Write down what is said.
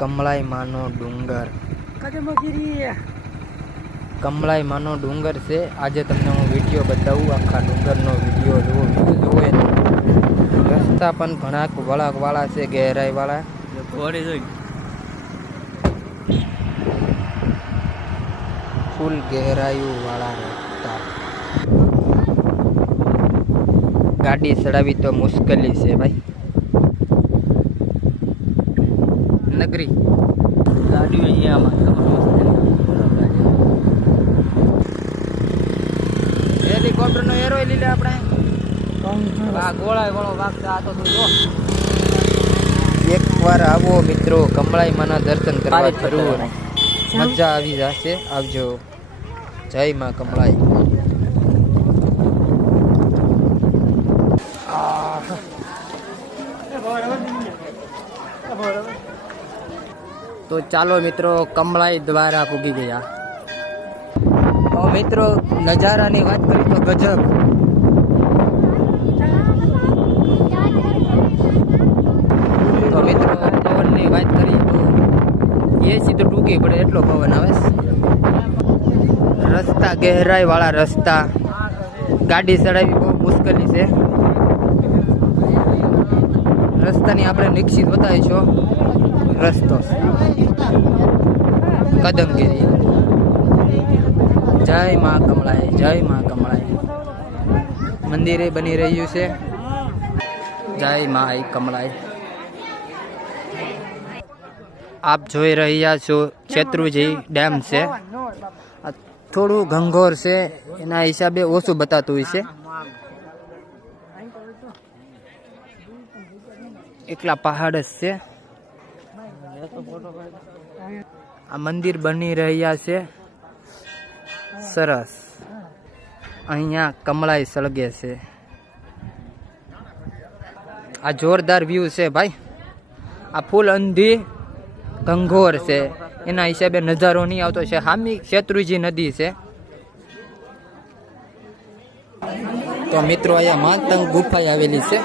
કમળાઈ માનો ડુંગર, કમળાઈ માનો ડુંગર છે। આજે તમને હું વિડીયો બતાવું, આખા ડુંગરનો વિડીયો જુઓ, જોવે રસ્તા પણ ઘણા વળાંકવાળા છે, ગહેરાઈવાળા। ફૂલ ગહેરાઈવાળા રસ્તા, ગાડી ચડાવી તો મુશ્કેલી છે ભાઈ। નગરી ગાડીઓ હેલિકોપ્ટર નો એરો લીધે આપણે ગોળાય વાળો વાગતા તો જો એકવાર આવો મિત્રો, કમળાઈ માના દર્શન કરવા જરૂર, મજા આવી જશે, આવજો। જય માં કમળાઈ। તો ચાલો મિત્રો, કમળાઈ દ્વારા પૂગી ગયા। તો મિત્રો નજારાની વાત કરી તો ગજબ, તો મિત્રો પવનની વાત કરી તો એસી તો ટૂંકી પડે એટલો પવન આવે। રસ્તા ગહેરાઈ વાળા રસ્તા, ગાડી ચડાવી બહુ મુશ્કેલી છે। રસ્તાની આપણે નિશ્ચિત બતાવીશું, રસ્તો કદમગીરી। જય માં કમળાઈ, જય માં કમળાઈ। મંદિરે બની રહ્યું છે, જય માં કમળાઈ। આપ જોઈ રહ્યા છો શેત્રુંજી ડેમ છે, થોડું ઘંઘોર છે, એના હિસાબે ઓછું બતાતું હોય છે। એકલા પહાડ જ છે। આ મંદિર બની રહ્યા છે, સરસ। અહીંયા કમળાઈ સળગે છે। આ જોરદાર વ્યૂ છે ભાઈ। આ ફૂલ અંધી ઘંઘોર છે, એના હિસાબે નજારો નહીં આવતો છે। હામી શેત્રુંજી નદી છે। તો મિત્રો અહીંયા માતંગ ગુફા આવેલી છે।